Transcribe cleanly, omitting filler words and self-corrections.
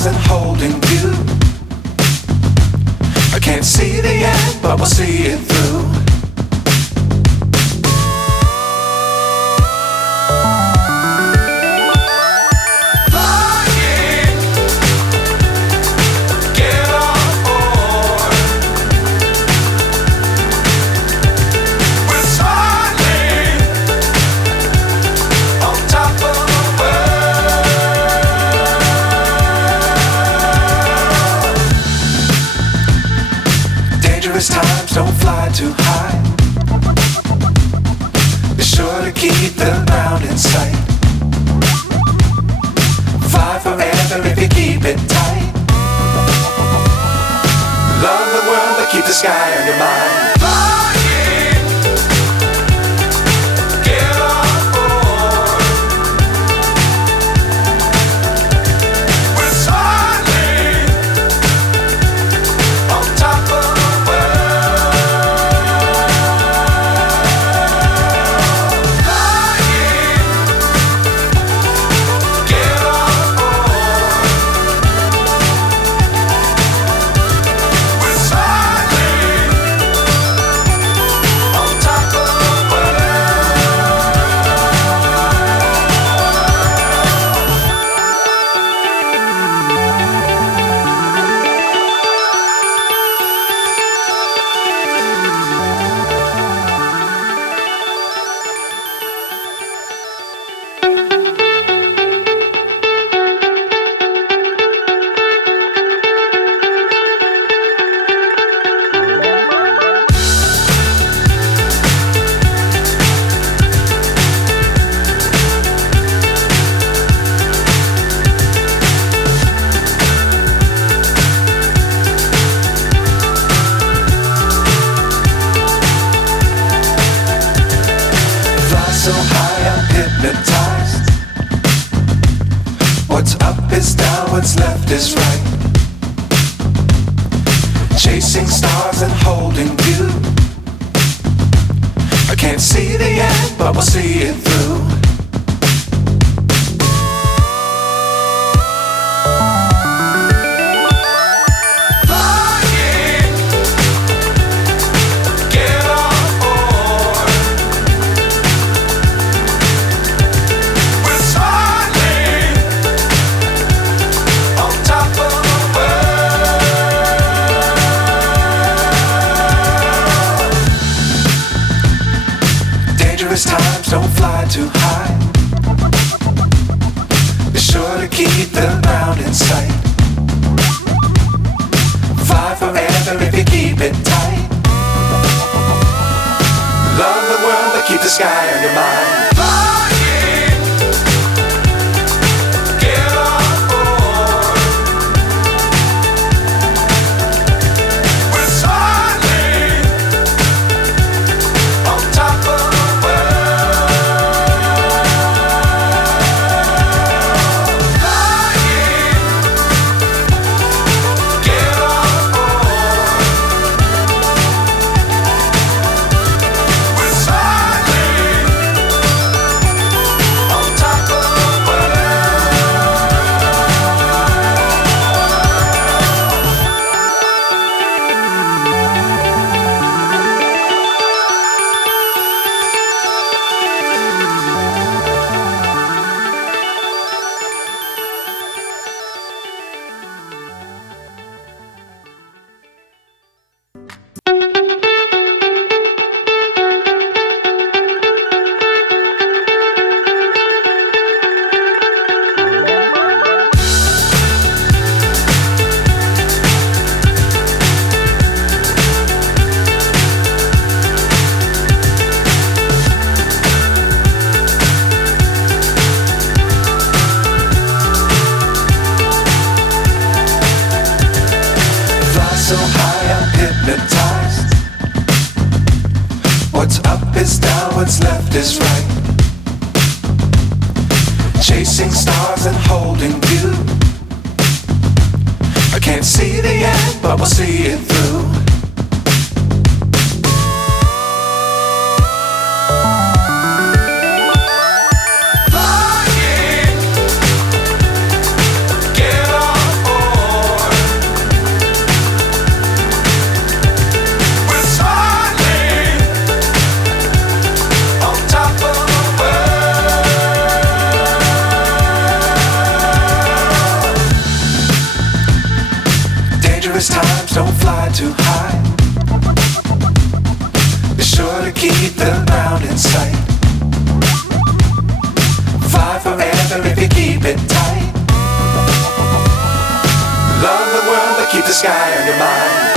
stars and holding you. I can't see the end, but we'll see it through. Times don't fly too high. Be sure to keep the ground in sight. Fly forever if you keep it tight. Love the world but keep the sky on your mind. So high I'm hypnotized. What's up is down, what's left is right. Chasing stars and holding you. I can't see the end, but we'll see it through. Times don't fly too high. Be sure to keep the ground in sight. Fly forever if you keep it tight. Love the world but keep the sky on your mind. So high I'm hypnotized. What's up is down, what's left is right. Chasing stars and holding you. I can't see the end, but we'll see it through. Flying, get on. keep the ground in sight. Fly forever if you keep it tight. Love the world but keep the sky on your mind.